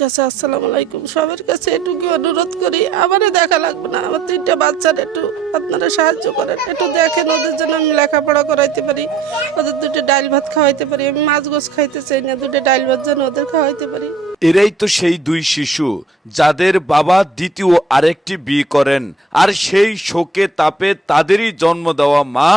কাছে আসসালামু আলাইকুম। সবার কাছে এটুকু অনুরোধ করি, আমারে দেখা লাগবে না। আমার তিনটা বাচ্চার একটু আপনারা সাহায্য করেন। একটু দেখেন, ওদের জন্য আমি লেখাপড়া করাইতে পারি, ওদের দুটো ডাল ভাত খাওয়াইতে পারি। আমি মাছ গোছ খাইতে চাই না দুটো ডাল ভাত যেন ওদের খাওয়াইতে পারি। এরাই তো সেই দুই শিশু, যাদের বাবা দ্বিতীয় আরেকটি বিয়ে করেন, আর সেই শোকে তাপে তাদেরই জন্ম দেওয়া মা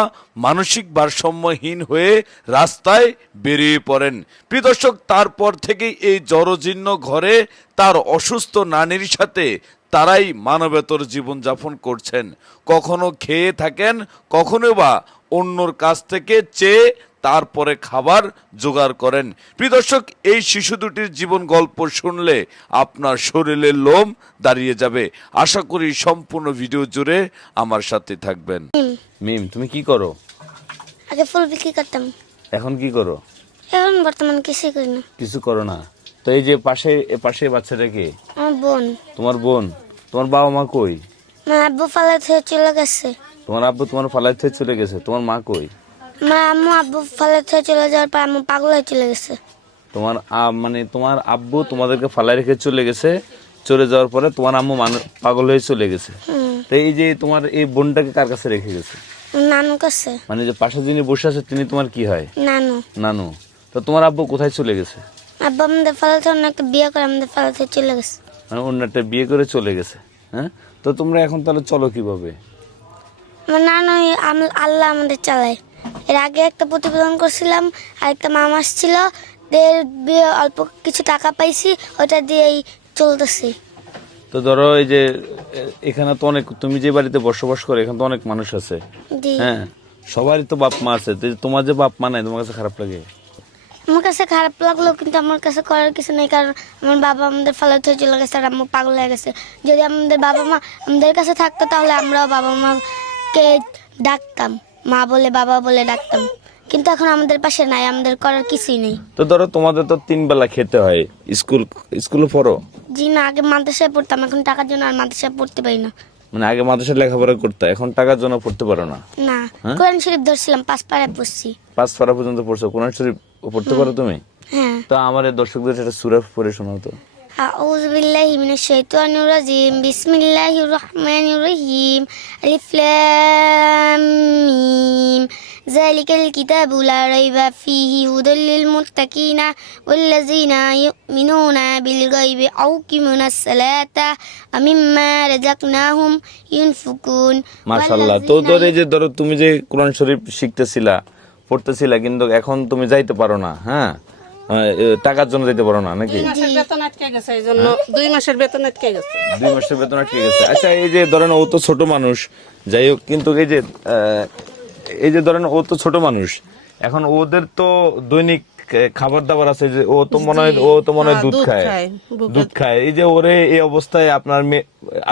মানসিক ভারসাম্যহীন হয়ে রাস্তায় বেরিয়ে পড়েন। প্রিদর্শক তারপর থেকেই এই জরজীর্ণ ঘরে তার অসুস্থ নানির সাথে তারাই মানবেতর জীবনযাপন করছেন। কখনো খেয়ে থাকেন কখনো বা অন্যর কাছ থেকে চেয়ে তারপরে খাবার জোগাড় করেন। প্রিয় দর্শক এই শিশু দুটির জীবন গল্প শুনলে আপনার শরীরের লোম দাঁড়িয়ে যাবে। আশা করি সম্পূর্ণ ভিডিও জুড়ে আমার সাথে থাকবেন। মিম তুমি কি করো? আগে ফুল বিক্রি করতাম। এখন কি করো? এখন বর্তমান কিছুই করি না। কিছু করো না? তো এই যে পাশে পাশে বাচ্চাটা কে? আমার বোন। তোমার বোন? তোমার বাবা মা কই? মা আব্বু ফালা থেকে চলে গেছে। তোমার আব্বু তোমার ফালাই থেকে চলে গেছে? তোমার মা কই? মা আম্মু আব্বু ফালা থেকে চলে যাওয়ার পর আম্মু পাগল হয়ে চলে গেছে। তোমার মানে তোমার আব্বু তোমাদেরকে ফালাই রেখে চলে গেছে। চলে যাওয়ার পরে তোমার আম্মু পাগল হয়ে চলে গেছে। তো এই যে তোমার এই বোনটাকে কার কাছে রেখে গেছে? নানু কাছে। মানে যে পাশে যিনি বসে আছে তিনি তোমার কি হয়? নানু। নানু। তো তোমার আব্বু কোথায় চলে গেছে? আব্বু আমাদের ফালা থেকে অন্য একটা বিয়ে করে আমাদের ফালা থেকে চলে গেছে। মানে অন্য একটা বিয়ে করে চলে গেছে হ্যাঁ? তো তোমরা এখন তাহলে চলো কীভাবে? আমার নানু আম- আল্লাহ আমাদের চালায়। এর আগে একটা প্রতিবেদন করছিলাম আর একটা মামাস ছিল দের বিয়ে অল্প কিছু টাকা পাইছি ওটা দিয়েই চলতেছি। তো ধরো এই যে এখানে তো অনেক তুমি যে বাড়িতে বসবাস করো এখানে তো অনেক মানুষ আছে। হ্যাঁ? সবারই তো বাপ মা আছে তোমার যে বাপ মা নাই তোমার কাছে খারাপ লাগে? আমার কাছে খারাপ লাগল কিন্তু আমার কাছে করার কিছু নেই কারণ আমার বাবা আমাদের ফালাতে হয়ে চলে গেছে আর আম্মু পাগল হয়ে গেছে। যদি আমাদের বাবা মা আমাদের কাছে থাকতো তাহলে আমরাও বাবা মাকে ডাকতাম মা বলে বাবা বলে ডাকতাম। কিন্তু এখন আমাদের পাশে নাই আমাদের করার কিছুই নেই। তো ধরো তোমাদের তো তিন বেলা খেতে হয় স্কুল স্কুলে পড়ো? জি না আগে মাদ্রাসায় পড়তাম এখন টাকার জন্য আর মাদ্রাসায় পড়তে পারি না। মানে আগে মাদ্রাসায় লেখাপড়া করতে এখন টাকার জন্য পড়তে পারো না। না কোরআন শরীফ ধরছিলাম পাঁচ পাড়ায় পড়ছি। পাঁচ পারা পর্যন্ত পড়ছো কোরআন শরীফ পড়তে পারো তুমি? হ্যাঁ। তো আমার দর্শকদের একটা সুরা পড়ে শোনাও তো। أعوذ بالله من الشيطان الرجيم بسم الله الرحمن الرحيم ألف لام ميم ذلك الكتاب لا ريب فيه هدى للمتقين والذين يؤمنون بالغيب أوقمون الصلاة ومما رزقناهم ينفقون মাশাল্লাহ তো والذين ধর এই যে ধরো তুমি যে কোরআন শরীফ শিখতেছিলা পড়তেছিলা কিন্তু এখন তুমি যাইতে পারো না হ্যাঁ আহ, এ, টাকার জন্য দিতে পারো না নাকি? বেতন আটকে গেছে এই জন্য দুই মাসের বেতন আটকে গেছে। দুই মাসের বেতন আটকে গেছে। আচ্ছা এই যে ধরেন ও তো ছোট মানুষ যাই হোক কিন্তু এই যে আহ, এই যে ধরেন ও তো ছোট মানুষ এখন ওদের তো দৈনিক খাবার দাবার আছে যে ও তো মনে হয় ও তো মনে হয় হ্যাঁ, দুধ খায়। দুধ খায়। এই যে ওরে এই অবস্থায় আপনার মেয়ে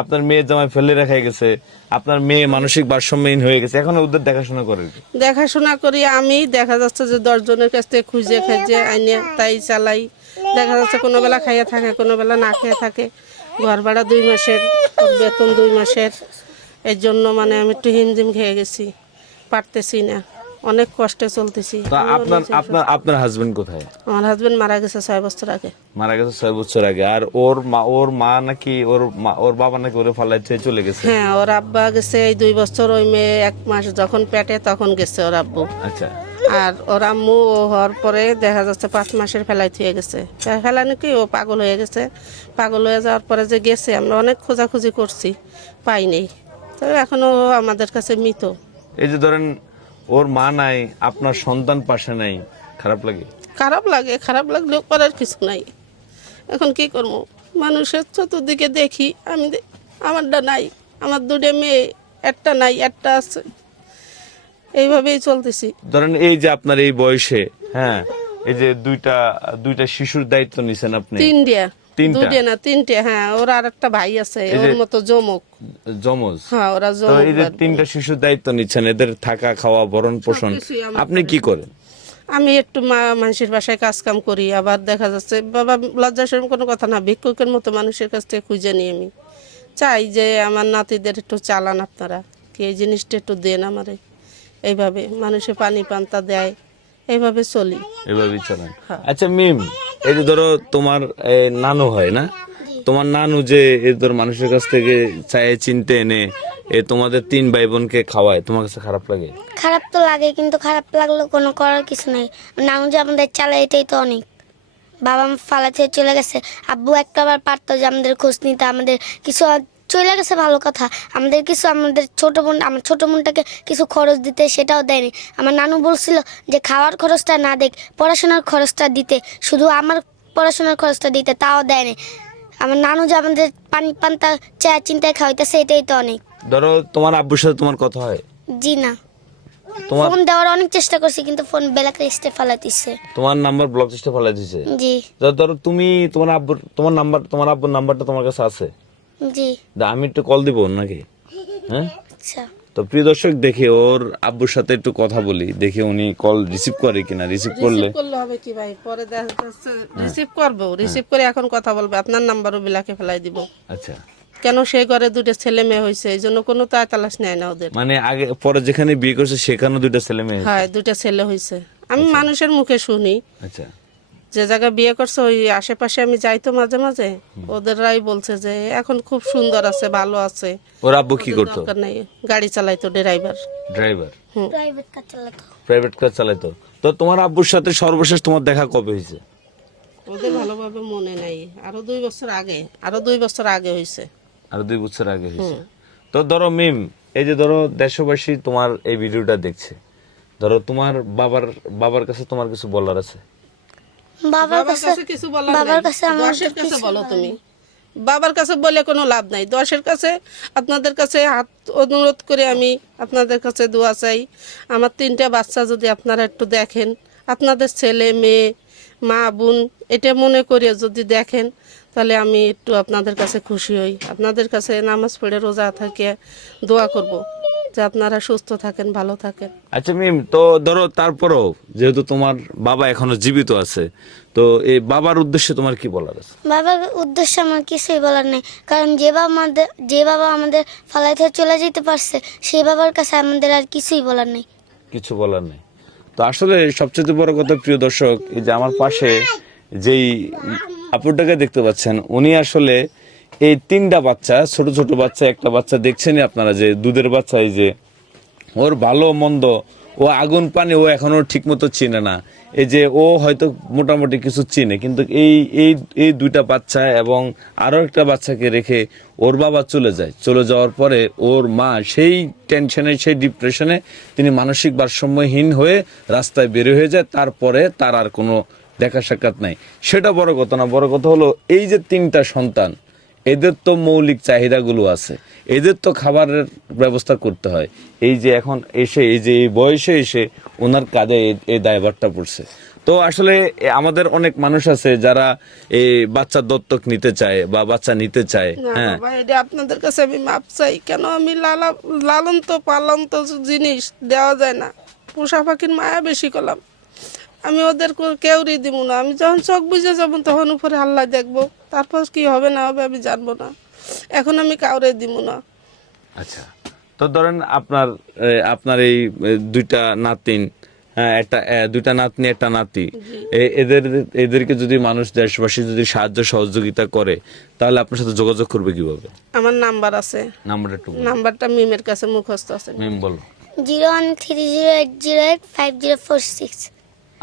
আপনার মেয়ের জামাই ফেলে রেখে গেছে আপনার মেয়ে মানসিক ভারসাম্যহীন হয়ে গেছে। এখন ওদের দেখাশোনা করে। দেখাশোনা করি আমি দেখা যাচ্ছে যে দশজনের কাছ থেকে খুঁজে খুঁজে আইনে তাই চালাই। দেখা যাচ্ছে কোনো বেলা খাইয়ে থাকে কোনো বেলা না খেয়ে থাকে। ঘর ভাড়া দুই মাসের বেতন দুই মাসের। এর জন্য মানে আমি একটু হিমজিম খেয়ে গেছি পারতেছি না। অনেক কষ্টে চলতেছি। আপনার আপনার আপনার হাজবেন্ড কোথায়? আমার হাজবেন্ড মারা গেছে ছয় বছর আগে। মারা গেছে ছয় বছর আগে। আর ওর মা ওর মা নাকি ওর মা ওর বাবা নাকি ওরে ফালাই ছেড়ে চলে গেছে? হ্যাঁ ওর আব্বা গেছে এই দুই বছর ওই মেয়ে এক মাস যখন পেটে তখন গেছে ওর আব্বু। আচ্ছা। আর ওর আম্মু ও হওয়ার পরে দেখা যাচ্ছে পাঁচ মাসের ফেলাই থুয়ে গেছে। ফেলানো কি? ও পাগল হয়ে গেছে। পাগল হয়ে যাওয়ার পরে যে গেছে আমরা অনেক খোঁজাখুঁজি করছি পাই নেই। তবে এখনও আমাদের কাছে মৃত। এই যে ধরেন ওর মা নাই আপনার সন্তান পাশে নাই খারাপ লাগে? খারাপ লাগে খারাপ লাগলেও করার কিছু নাই। এখন কি করব? মানুষের চতুর্দিকে দেখি আমি আমারটা নাই আমার দুটো মেয়ে একটা নাই একটা আছে। এইভাবেই চলতেছি। ধরেন এই যে আপনার এই বয়সে হ্যাঁ এই যে দুইটা দুইটা শিশুর দায়িত্ব নিছেন আপনি। তিনটা। দুটো না তিনটে হ্যাঁ ওর আর একটা ভাই আছে ওর মতো জমক জমজ হ্যাঁ ওরা তো জমক এই যে তিনটা শিশুর দায়িত্ব নিচ্ছেন এদের থাকা খাওয়া ভরণ পোষণ আপনি কি করেন? আমি একটু মা মানুষের বাসায় কাজ কাম করি আবার দেখা যাচ্ছে বাবা লজ্জা শরম কোনো কথা না ভিক্ষুকের মতো মানুষের কাছ থেকে খুঁজে নিই আমি। চাই যে আমার নাতিদের একটু চালান আপনারা কি এই জিনিসটা একটু দেন আমারে। এইভাবে মানুষে পানি পান্তা দেয় এইভাবে চলি। এভাবেই চালান। হ্যাঁ। আচ্ছা মিম এই যে ধরো তোমার নানু হয় না? তোমার নানু যে এই ধর মানুষের কাছ থেকে চায়ে, চিনতে এনে, এ তোমাদের তিন ভাই বোনকে খাওয়ায়, তোমার কাছে খারাপ লাগে? খারাপ তো লাগে, কিন্তু খারাপ লাগল কোনো করার কিছু নেই। নানু যে আমাদের চালায়, এটাই তো অনেক। বাবা মা ফালা চলে গেছে। আব্বু একটাবার পারতো যে আমাদের খোঁজ নিতে, আমাদের কিছু চলে গেছে ভালো কথা। আমাদের কিছু আমাদের ছোট বোন আমার ছোট বোনটাকে কিছু খরচ দিতে সেটাও দেয়নি। আমার নানু বলছিল যে খাওয়ার খরচটা না দেখ পড়াশোনার খরচটা দিতে। শুধু আমার পড়াশোনার খরচটা দিতে তাও দেয়নি। আমার নানু যে আমাদের পানি পান্তা চা চিন্তায় খাওয়াইতেছে এটাই তো অনেক। ধরো তোমার আব্বুর সাথে তোমার কথা হয়। জি না। তোমার ফোন দেওয়ার অনেক চেষ্টা করছি কিন্তু ফোন বেলাক লিস্টে ফেলা দিচ্ছে তোমার নাম্বার ব্লক লিস্টে ফেলে দিছে জি। ধরো তুমি তোমার আব্বুর তোমার নাম্বার তোমার আব্বুর নাম্বারটা তোমার কাছে আছে। জি। দা, আমি একটু কল দিব নাকি? হ্যাঁ? আচ্ছা। তো প্রিয় দর্শক দেখে ওর আব্বুর সাথে একটু কথা বলি। দেখে উনি কল রিসিভ করে কিনা রিসিভ করলে। রিসিভ করলে হবে কি ভাই? পরে রিসিভ করব। রিসিভ করে এখন কথা বলবে। আপনার নাম্বারও বিলাকে ফেলাই দিব। আচ্ছা। কেন সেই ঘরে দুটো ছেলে মেয়ে হয়েছে? এই জন্য কোনো তাই তালাশ নেয় না ওদের। মানে আগে পরে যেখানে বিয়ে করছে সেখানেও দুইটা ছেলে মেয়ে হ্যাঁ দুটো ছেলে হয়েছে। আমি মানুষের মুখে শুনি। আচ্ছা। যে জায়গায় বিয়ে করছে ওই আশেপাশে আমি যাই তো মাঝে মাঝে। ওদেররাই বলছে যে এখন খুব সুন্দর আছে ভালো আছে। ওর আব্বু কি করতো? দরকার নেই গাড়ি চালাইতো driver. Driver? Private private car চালাইতো। তো তোমার আব্বুর সাথে সর্বশেষ তোমার দেখা কবে হয়েছে? ওদের ভালোভাবে মনে নেই। আরও দুই বছর আগে আরও দুই বছর আগে হয়েছে। আর দুই বছর আগে হয়েছে। তো ধরো মিম এই যে ধরো দেশবাসী তোমার এই ভিডিওটা দেখছে। ধরো তোমার বাবার বাবার কাছে তোমার কিছু বলার আছে? বাবার কাছে কাছে বলার বাবার কাছে আমার দশের কাছে বলো তুমি। বাবার কাছে বলে কোনো লাভ নাই। দশের কাছে আপনাদের কাছে হাত অনুরোধ করে আমি আপনাদের কাছে দোয়া চাই। আমার তিনটা বাচ্চা যদি আপনারা একটু দেখেন আপনাদের ছেলে মেয়ে মা বোন এটা মনে করে যদি দেখেন তাহলে আমি একটু আপনাদের কাছে খুশি হই। আপনাদের কাছে নামাজ পড়ে রোজা থাকে দোয়া করব। যে আপনারা সুস্থ থাকেন ভালো থাকেন। আচ্ছা মিম তো ধরো তারপরও যেহেতু তোমার বাবা এখনও জীবিত আছে তো এই বাবার উদ্দেশ্যে তোমার কি বলার আছে? বাবার উদ্দেশ্যে আমার কিছুই বলার নেই। কারণ যে বাবা আমাদের যে বাবা আমাদের ফালাই থেকে চলে যেতে পারছে সেই বাবার কাছে আমাদের আর কিছুই বলার নেই। কিছু বলার নেই। তো আসলে সবচেয়ে বড় কথা প্রিয় দর্শক এই যে আমার পাশে যেই আপুটাকে দেখতে পাচ্ছেন উনি আসলে এই তিনটা বাচ্চা, ছোট ছোট বাচ্চা, একটা বাচ্চা দেখছেনই আপনারা যে দুধের বাচ্চা, এই যে ওর ভালো মন্দ, ও আগুন পানি ও এখনও ঠিক মতো চিনে না। এই যে ও হয়তো মোটামুটি কিছু চিনে, কিন্তু এই এই এই দুইটা বাচ্চা এবং আরও একটা বাচ্চাকে রেখে ওর বাবা চলে যায়। চলে যাওয়ার পরে ওর মা সেই টেনশনে সেই ডিপ্রেশনে তিনি মানসিক ভারসাম্যহীন হয়ে রাস্তায় বের হয়ে যায়, তারপরে তার আর কোনো দেখা সাক্ষাৎ নাই। সেটা বড় কথা না, বড় কথা হলো এই যে তিনটা সন্তান এদের তো মৌলিক চাহিদাগুলো আছে। এদের তো খাবারের ব্যবস্থা করতে হয়। এই যে এখন এসে এই যে এই বয়সে এসে ওনার কাঁধে এই- দায়ভারটা পড়ছে। তো আসলে আমাদের অনেক মানুষ আছে যারা এই বাচ্চা দত্তক নিতে চায় বা বাচ্চা নিতে চায় হ্যাঁ। এটা আপনাদের কাছে আমি মাপ চাই। কেন আমি লালা লালন তো পালন তো জিনিস দেওয়া যায় না? পোষা পাখির মায়া বেশি করলাম। আমি ওদের কেউরই দিব না। আমি যখন চোখ বুঝে যাব তখন উপরে আল্লাহ দেখব। তারপর কি হবে না হবে আমি জানব না। এখন আমি কাউরে দিব না। আচ্ছা। তো ধরেন আপনার আপনার এই দুইটা নাতিন হ্যাঁ একটা দুইটা নাতনি একটা নাতি। এদের এদেরকে যদি মানুষ দেশবাসী যদি সাহায্য সহযোগিতা করে তাহলে আপনার সাথে যোগাযোগ করবে কীভাবে? আমার নাম্বার আছে। নাম্বার একটু নাম্বারটা মিমের কাছে মুখস্থ আছে। ম্যাম বলো। Zero one three zero eight zero eight five zero four six.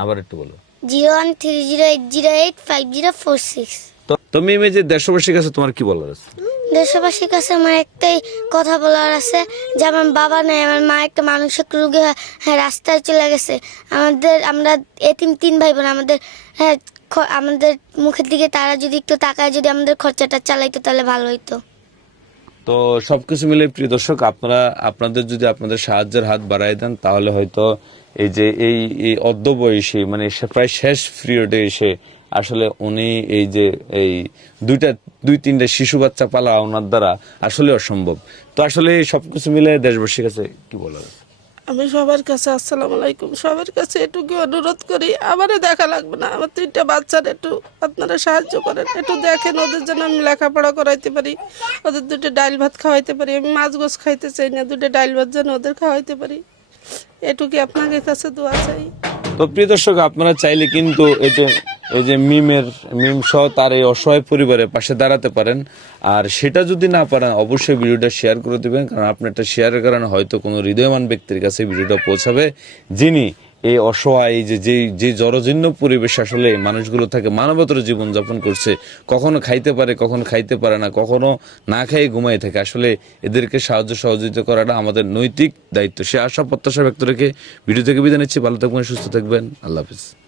আবার একটু বলো। Zero one three zero eight zero eight five zero four six. তো তুমি এই যে দেশবাসীর কাছে তোমার কি বলার আছে? দেশবাসীর কাছে আমার একটাই কথা বলার আছে যে আমার বাবা নেই আমার মা একটা মানসিক রোগী হয়ে রাস্তায় চলে গেছে। আমাদের আমরা এতিম তিন ভাই বোন আমাদের হ্যাঁ আমাদের মুখের দিকে তারা যদি একটু তাকায় যদি আমাদের খরচাটা চালাইতো তাহলে ভালো হইতো। তো সবকিছু মিলে প্রিয় দর্শক আপনারা আপনাদের যদি আপনাদের সাহায্যের হাত বাড়াই দেন তাহলে হয়তো এই যে এই এই অর্ধ বয়সী মানে প্রায় শেষ পিরিয়ডে এসে আসলে উনি এই যে এই দুইটা দুই তিনটা শিশু বাচ্চা পালা ওনার দ্বারা আসলে অসম্ভব। তো আসলে সবকিছু মিলে দেশবাসীর কাছে কি আছে? আমি সবার কাছে আসসালামু আলাইকুম। সবার কাছে এটুকু অনুরোধ করি আমারও দেখা লাগবে না। আমার তিনটা বাচ্চার একটু আপনারা সাহায্য করেন। একটু দেখেন ওদের জন্য আমি লেখাপড়া করাইতে পারি ওদের দুটো ডাইল ভাত খাওয়াইতে পারি। আমি মাছ গোছ খাইতে চাই না দুটো ডাইল ভাত যেন ওদের খাওয়াইতে পারি। এটুকু আপনাদের কাছে দোয়া চাই। তো প্রিয় দর্শক আপনারা চাইলে কিন্তু এই যে ওই যে মিমের, মিম সহ তার এই অসহায় পরিবারের পাশে দাঁড়াতে পারেন। আর সেটা যদি না পারেন, অবশ্যই ভিডিওটা শেয়ার করে দিবেন, কারণ আপনার একটা শেয়ারের কারণে হয়তো কোনো হৃদয়মান ব্যক্তির কাছে ভিডিওটা পৌঁছাবে। যিনি এই অসহায় যে যে যে জরজীর্ণ পরিবেশ আসলে মানুষগুলো থাকে, মানবতর জীবনযাপন করছে, কখনো খাইতে পারে, কখনো খাইতে পারে না, কখনো না খেয়ে ঘুমাই থাকে, আসলে এদেরকে সাহায্য সহযোগিতা করাটা আমাদের নৈতিক দায়িত্ব। সে আশা, প্রত্যাশা ব্যক্ত রেখে ভিডিও থেকে বিদায় নিচ্ছি। ভালো থাকবেন, সুস্থ থাকবেন। আল্লাহ হাফিজ।